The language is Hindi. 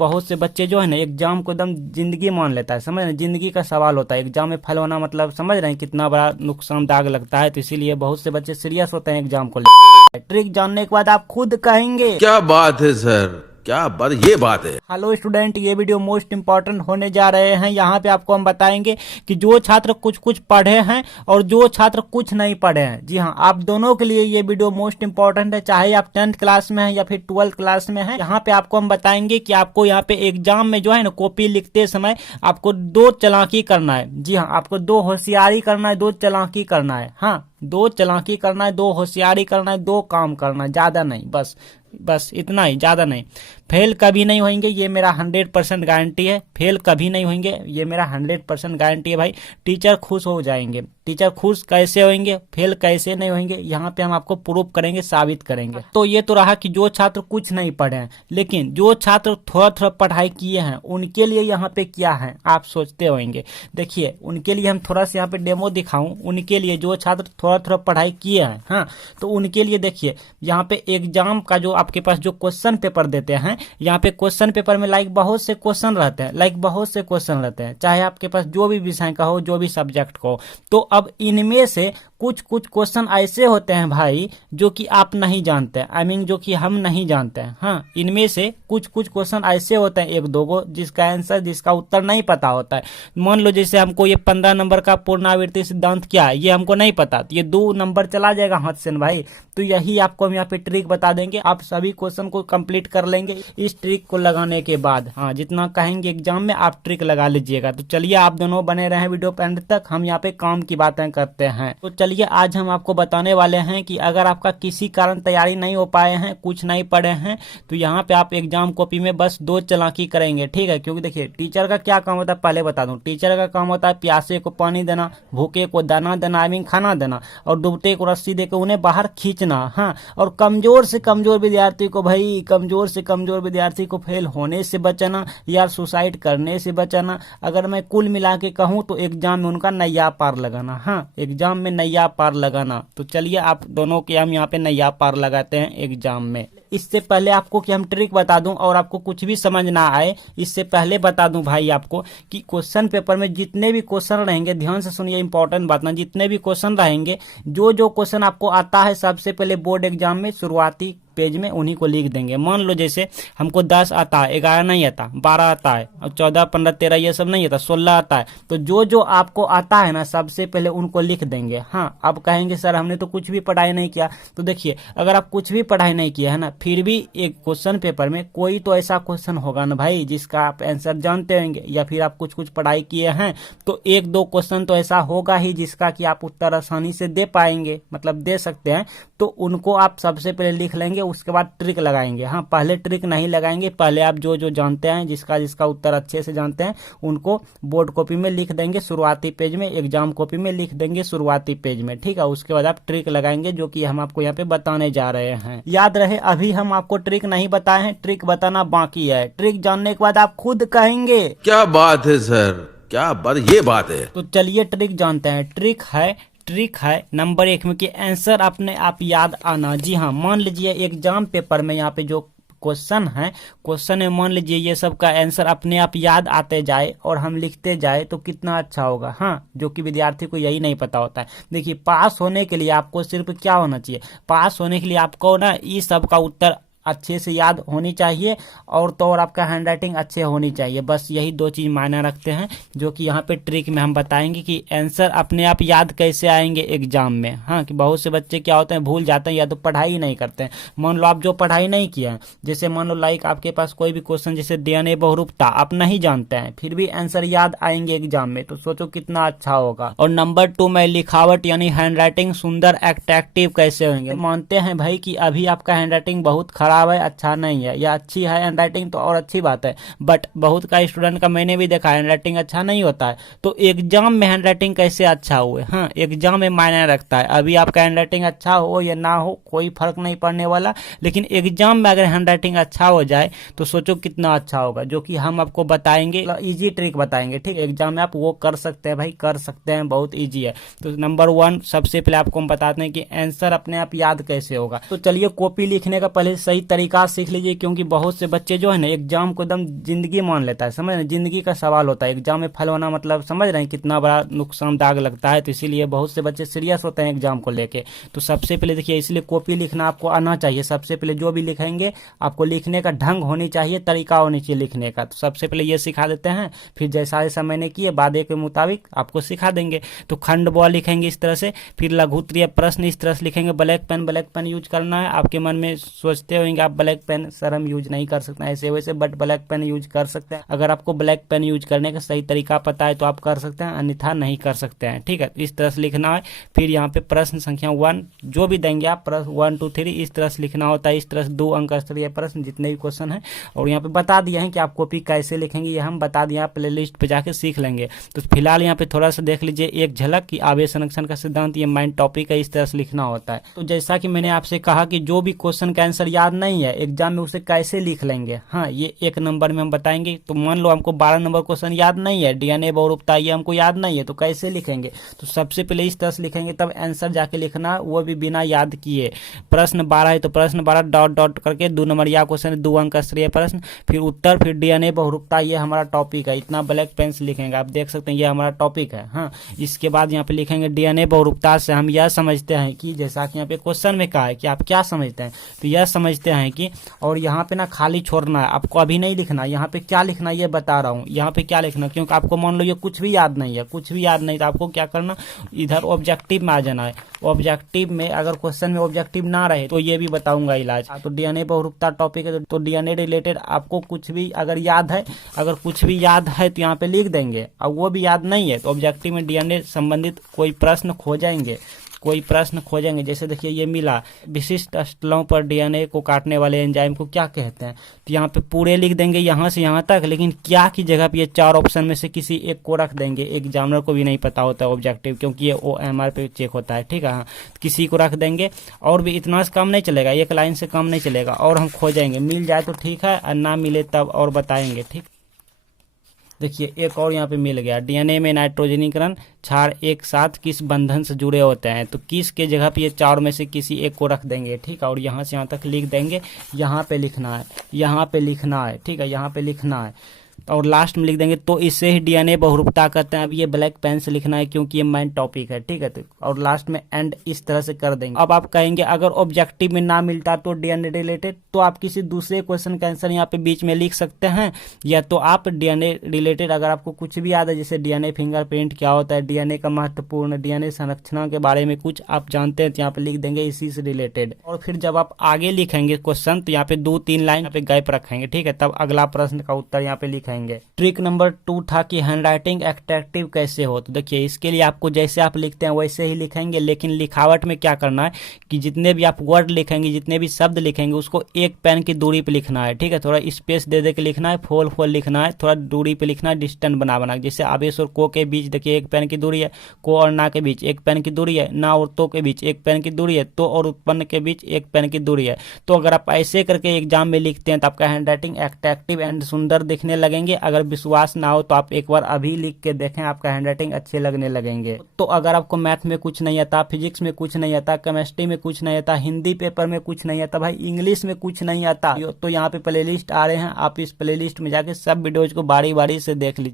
बहुत से बच्चे जो है ना एग्जाम को एकदम जिंदगी मान लेता है, समझ रहे हैं, जिंदगी का सवाल होता है एग्जाम में फेल होना, मतलब समझ रहे हैं कितना बड़ा नुकसान दाग लगता है। तो इसीलिए बहुत से बच्चे सीरियस होते हैं एग्जाम को लेकर। ट्रिक जानने के बाद आप खुद कहेंगे क्या बात है सर, क्या बात, ये बात है। हेलो स्टूडेंट, ये वीडियो मोस्ट इंपॉर्टेंट होने जा रहे हैं। यहाँ पे आपको हम बताएंगे कि जो छात्र कुछ कुछ पढ़े हैं और जो छात्र कुछ नहीं पढ़े हैं, जी हाँ, आप दोनों के लिए ये वीडियो मोस्ट इंपॉर्टेंट है, चाहे आप 10th क्लास में हैं या फिर 12th क्लास में हैं। यहाँ पे आपको हम बताएंगे कि आपको यहाँ पे एग्जाम में जो है ना कॉपी लिखते समय आपको दो चालाकी करना है। जी हाँ, आपको दो होशियारी करना है, दो चालाकी करना है। हाँ, दो चालाकी करना है, दो होशियारी करना है, दो काम करना है, ज्यादा नहीं, बस इतना ही, ज्यादा नहीं। फेल कभी नहीं होंगे, ये मेरा 100% गारंटी है। फेल कभी नहीं होंगे, ये मेरा 100% गारंटी है भाई। टीचर खुश हो जाएंगे। टीचर खुश कैसे होंगे, फेल कैसे नहीं होंगे, यहाँ पे हम आपको प्रूफ करेंगे, साबित करेंगे। तो ये तो रहा कि जो छात्र कुछ नहीं पढ़े हैं, लेकिन जो छात्र थोड़ा थोड़ा पढ़ाई किए हैं उनके लिए यहाँ पे क्या है आप सोचते होंगे। देखिए, उनके लिए हम थोड़ा सा यहाँ पे डेमो दिखाऊं। उनके लिए जो छात्र थोड़ा थोड़ा पढ़ाई किए हैं, हाँ, तो उनके लिए देखिए यहाँ पे एग्जाम का जो आपके पास जो क्वेश्चन पेपर देते हैं, यहाँ पे क्वेश्चन पेपर में बहुत से क्वेश्चन रहते हैं, बहुत से क्वेश्चन रहते हैं, चाहे आपके पास जो भी विषय का हो, जो भी सब्जेक्ट का हो। तो अब इनमें से कुछ कुछ क्वेश्चन ऐसे होते हैं भाई जो कि आप नहीं जानते हैं, आई मीन जो कि हम नहीं जानते हैं। हाँ, इनमें से कुछ कुछ क्वेश्चन ऐसे होते हैं, एक दो गो, जिसका आंसर, जिसका उत्तर नहीं पता होता है। मान लो जैसे हमको ये 15 नंबर का पुनरावृत्ति सिद्धांत क्या है, ये हमको नहीं पता, तो ये 2 नंबर चला जाएगा हाथ से भाई। तो यही आपको हम यहाँ पे ट्रिक बता देंगे, आप सभी क्वेश्चन को कंप्लीट कर लेंगे इस ट्रिक को लगाने के बाद। हाँ, जितना कहेंगे एग्जाम में आप ट्रिक लगा लीजिएगा। तो चलिए आप दोनों बने रहे वीडियो पे एंड तक, हम यहाँ पे काम की बातें करते हैं। तो चलिए आज हम आपको बताने वाले हैं कि अगर आपका किसी कारण तैयारी नहीं हो पाए हैं, कुछ नहीं पढ़े हैं, तो यहाँ पे आप एग्जाम कॉपी में बस दो चालाकी करेंगे, ठीक है। क्योंकि देखिए टीचर का क्या काम होता है पहले बता दूं। टीचर का काम होता है प्यासे को पानी देना, भूखे को दाना देना, आई मीन खाना देना, और डूबते को रस्सी देकर उन्हें बाहर खींचना। हाँ, और कमजोर से कमजोर विद्यार्थी को भाई, कमजोर से कमजोर विद्यार्थी को फेल होने से बचाना या सुसाइड करने से बचाना। अगर मैं कुल मिला के कहूँ तो एग्जाम में उनका नैया पार लगाना। हाँ, एग्जाम में नैया पार लगाना। तो चलिए आप दोनों के हम यहाँ पे नैया पार लगाते हैं एग्जाम में। इससे पहले आपको कि हम ट्रिक बता दूं और आपको कुछ भी समझ ना आए, इससे पहले बता दूं भाई आपको कि क्वेश्चन पेपर में जितने भी क्वेश्चन रहेंगे, ध्यान से सुनिए, इंपॉर्टेंट बात ना, जितने भी क्वेश्चन रहेंगे, जो जो क्वेश्चन आपको आता है सबसे पहले बोर्ड एग्जाम में शुरुआती पेज में उन्हीं को लिख देंगे। मान लो जैसे हमको 10 आता है, 11 नहीं आता, 12 आता है, और 14, 15, 13 ये सब नहीं आता, 16 आता है। तो जो जो आपको आता है ना सबसे पहले उनको लिख देंगे। हाँ, अब कहेंगे सर हमने तो कुछ भी पढ़ाई नहीं किया। तो देखिए, अगर आप कुछ भी पढ़ाई नहीं किया है ना, फिर भी एक क्वेश्चन पेपर में कोई तो ऐसा क्वेश्चन होगा ना भाई जिसका आप आंसर जानते होंगे, या फिर आप कुछ कुछ पढ़ाई किए हैं तो एक दो क्वेश्चन तो ऐसा होगा ही जिसका कि आप उत्तर आसानी से दे पाएंगे, मतलब दे सकते हैं। तो उनको आप सबसे पहले लिख लेंगे, उसके बाद ट्रिक लगाएंगे। हाँ, पहले ट्रिक नहीं लगाएंगे, पहले आप जो जो जानते हैं, जिसका जिसका उत्तर अच्छे से जानते हैं, उनको बोर्ड कॉपी में लिख देंगे शुरुआती पेज में, एग्जाम कॉपी में लिख देंगे शुरुआती पेज में, ठीक है। उसके बाद आप ट्रिक लगाएंगे जो कि हम आपको यहाँ पे बताने जा रहे हैं। याद रहे, अभी हम आपको ट्रिक नहीं बताए हैं, ट्रिक बताना बाकी है। ट्रिक जानने के बाद आप खुद कहेंगे क्या बात है सर, क्या बात, ये बात है। तो चलिए ट्रिक जानते हैं। ट्रिक है नंबर 1 में कि आंसर अपने आप याद आना। जी हाँ, मान लीजिए एग्जाम पेपर में यहाँ पे जो क्वेश्चन है, क्वेश्चन में मान लीजिए ये सब का आंसर अपने आप याद आते जाए और हम लिखते जाए तो कितना अच्छा होगा। हाँ, जो कि विद्यार्थी को यही नहीं पता होता है। देखिए, पास होने के लिए आपको सिर्फ क्या होना चाहिए, पास होने के लिए आपको ना इस सब का उत्तर अच्छे से याद होनी चाहिए, और तो और आपका हैंड राइटिंग अच्छे होनी चाहिए। बस यही दो चीज मायने रखते हैं, जो कि यहाँ पे ट्रिक में हम बताएंगे कि आंसर अपने आप याद कैसे आएंगे एग्जाम में। हाँ, कि बहुत से बच्चे क्या होते हैं, भूल जाते हैं या तो पढ़ाई ही नहीं करते हैं। मान लो आप जो पढ़ाई नहीं किया है, जैसे मान लो लाइक आपके पास कोई भी क्वेश्चन जैसे DNA बहुरूपता आप नहीं जानते हैं, फिर भी आंसर याद आएंगे एग्जाम में, तो सोचो कितना अच्छा होगा। और नंबर 2 में लिखावट यानी हैंड राइटिंग सुंदर अट्रैक्टिव कैसे होंगे। मानते हैं भाई कि अभी आपका हैंड राइटिंग बहुत खराब है, अच्छा नहीं है, या अच्छी है हैंड राइटिंग तो और अच्छी बात है, बट बहुत का स्टूडेंट का मैंने भी देखा हैंड राइटिंग अच्छा नहीं होता है। तो एग्जाम में हैंड राइटिंग कैसे अच्छा हुए, हाँ, एग्जाम में मायने रखता है। अभी आपका हैंड राइटिंग अच्छा हो या ना हो कोई फर्क नहीं पड़ने वाला, लेकिन एग्जाम में अगर हैंड राइटिंग अच्छा हो जाए तो सोचो कितना अच्छा होगा, जो कि हम आपको बताएंगे, इजी ट्रिक बताएंगे, ठीक है। एग्जाम में आप वो कर सकते हैं भाई, कर सकते हैं, बहुत ईजी है। तो नंबर 1 सबसे पहले आपको हम बताते हैं कि आंसर अपने आप याद कैसे होगा। तो चलिए कॉपी लिखने का पहले सही तरीका सीख लीजिए, क्योंकि बहुत से बच्चे जो है ना एग्जाम को एकदम जिंदगी मान लेता है, समझ रहे हैं, जिंदगी का सवाल होता है एग्जाम में फेल होना, मतलब समझ रहे हैं कितना बड़ा नुकसान दाग लगता है। तो इसीलिए बहुत से बच्चे सीरियस होते हैं एग्जाम को लेके। तो सबसे पहले देखिए, इसलिए कॉपी लिखना आपको आना चाहिए। सबसे पहले जो भी लिखेंगे आपको लिखने का ढंग होनी चाहिए, तरीका होनी चाहिए लिखने का। तो सबसे पहले ये सिखा देते हैं, फिर जैसा जैसा मैंने किए वादे के मुताबिक आपको सिखा देंगे। तो खंड ब लिखेंगे इस तरह से, फिर लघुत्तरीय प्रश्न इस तरह से लिखेंगे। ब्लैक पेन यूज करना है। आपके मन में सोचते होंगे आप ब्लैक पेन सर हम यूज नहीं कर सकते ऐसे वैसे, बट ब्लैक पेन यूज कर सकते हैं। अगर आपको ब्लैक पेन यूज करने का सही तरीका पता है तो आप कर सकते हैं, अन्यथा नहीं कर सकते हैं। ठीक है, इस तरह से लिखना है। फिर यहाँ पे प्रश्न संख्या 1 जो भी देंगे आप, प्रश्न 1 2 3 इस तरह से लिखना होता है। इस तरह से 2 अंक स्तरीय प्रश्न जितने भी क्वेश्चन है, और यहाँ पे बता दिया है कि आप कॉपी कैसे लिखेंगे, ये हम बता दिया, प्ले लिस्ट पे जाके सीख लेंगे। तो फिलहाल यहाँ पे थोड़ा सा देख लीजिए एक झलक कि आवेश संरक्षण का सिद्धांत, ये माइंड टॉपिक है, इस तरह से लिखना होता है। तो जैसा कि मैंने आपसे कहा कि जो भी क्वेश्चन का आंसर याद नहीं है एग्जाम में उसे कैसे लिख लेंगे, हाँ ये 1 नंबर में हम बताएंगे। तो मान लो हमको 12 नंबर क्वेश्चन याद नहीं है, डीएनए बहुरूपता ये हमको याद नहीं है, तो कैसे लिखेंगे? तो सबसे पहले इस तरह से लिखेंगे, तब आंसर जाके लिखना, वो भी बिना याद किए। प्रश्न 12 है तो प्रश्न 12 डॉट डॉट करके 2 नंबर या क्वेश्चन 2 अंक स्तरीय प्रश्न, फिर उत्तर, फिर डीएनए बहुरूपता, ये हमारा टॉपिक है। इतना ब्लैक पेन से लिखेंगे, आप देख सकते हैं ये हमारा टॉपिक है। हाँ, इसके बाद यहाँ पे लिखेंगे डीएनए बहुरूपता से हम यह समझते हैं कि, जैसा कि यहाँ पे क्वेश्चन में कहा है कि आप क्या समझते हैं, तो यह समझते हैं कि, और यहाँ पे ना खाली छोड़ना है, आपको अभी नहीं लिखना, यहाँ पे क्या लिखना है ये बता रहा हूँ, यहाँ पे क्या लिखना, क्योंकि आपको मान लो ये कुछ भी याद नहीं है, कुछ भी याद नहीं, तो आपको क्या करना, इधर ऑब्जेक्टिव में आ जाना है। ऑब्जेक्टिव में अगर क्वेश्चन में ऑब्जेक्टिव ना रहे तो ये भी बताऊंगा इलाज। तो डीएनए बहुरूपता टॉपिक है, तो डीएनए रिलेटेड आपको कुछ भी अगर याद है, अगर कुछ भी याद है तो यहाँ पे लिख देंगे, और वो भी याद नहीं है तो ऑब्जेक्टिव में डीएनए संबंधित कोई प्रश्न खोजेंगे, कोई प्रश्न खोजेंगे। जैसे देखिए ये मिला, विशिष्ट स्थलों पर डीएनए को काटने वाले एंजाइम को क्या कहते हैं, तो यहाँ पे पूरे लिख देंगे यहाँ से यहाँ तक, लेकिन क्या की जगह पे ये 4 ऑप्शन में से किसी एक को रख देंगे। एग्जामिनर को भी नहीं पता होता है ऑब्जेक्टिव, क्योंकि ये OMR पे चेक होता है। ठीक है, हाँ, किसी को रख देंगे, और भी इतना से कम नहीं चलेगा, 1 लाइन से कम नहीं चलेगा, और हम खोजेंगे, मिल जाए तो ठीक है, और ना मिले तब और बताएंगे। ठीक, देखिए एक और यहाँ पे मिल गया, डीएनए में नाइट्रोजनीकरण क्षार एक साथ किस बंधन से जुड़े होते हैं, तो किस के जगह पे ये 4 में से किसी एक को रख देंगे। ठीक है, और यहाँ से यहाँ तक लिख देंगे, यहाँ पे लिखना है, यहाँ पे लिखना है। ठीक है, यहाँ पे लिखना है, और लास्ट में लिख देंगे, तो इसे ही डीएनए बहुरूपता कहते हैं। अब ये ब्लैक पेन से लिखना है क्योंकि ये मेन टॉपिक है। ठीक है, तो और लास्ट में एंड इस तरह से कर देंगे। अब आप कहेंगे अगर ऑब्जेक्टिव में ना मिलता तो डीएनए रिलेटेड, तो आप किसी दूसरे क्वेश्चन का आंसर यहाँ पे बीच में लिख सकते हैं, या तो आप डीएनए रिलेटेड अगर आपको कुछ भी याद है, जैसे डीएनए फिंगरप्रिंट क्या होता है, डीएनए का महत्वपूर्ण, डीएनए संरचना के बारे में कुछ आप जानते हैं, तो यहाँ पे लिख देंगे इसी से रिलेटेड। और फिर जब आप आगे लिखेंगे क्वेश्चन, तो यहाँ पे 2-3 लाइन यहाँ पे गैप रखेंगे। ठीक है, तब अगला प्रश्न का उत्तर यहाँ पे लिखेंगे। ट्रिक नंबर 2 था कि हैंडराइटिंग अट्रैक्टिव कैसे हो, तो देखिए इसके लिए आपको जैसे आप लिखते हैं वैसे ही लिखेंगे, लेकिन लिखावट में क्या करना है कि जितने भी आप वर्ड लिखेंगे, जितने भी शब्द लिखेंगे, उसको 1 पेन की दूरी पे लिखना है। ठीक है, थोड़ा स्पेस दे दे के लिखना है, फोल लिखना है, थोड़ा दूरी पे लिखना है, डिस्टेंस बना जैसे आवेश और को के बीच देखिए 1 पेन की दूरी है, को और ना के बीच 1 पेन की दूरी है, ना और तो के बीच 1 पेन की दूरी है, तो और उत्पन्न के बीच 1 पेन की दूरी है। तो अगर आप ऐसे करके एग्जाम में लिखते हैं तो आपका हैंडराइटिंग अट्रैक्टिव एंड सुंदर दिखने लगेंगे। अगर विश्वास ना हो तो आप एक बार अभी लिख के देखें, आपका हैंडराइटिंग अच्छे लगने लगेंगे। तो अगर आपको मैथ में कुछ नहीं आता, फिजिक्स में कुछ नहीं आता, केमिस्ट्री में कुछ नहीं आता, हिंदी पेपर में कुछ नहीं आता, भाई इंग्लिश में कुछ नहीं आता, तो यहाँ पे प्लेलिस्ट आ रहे हैं, आप इस प्लेलिस्ट में जाके सब वीडियोज को बारी बारी से देख लीजिए।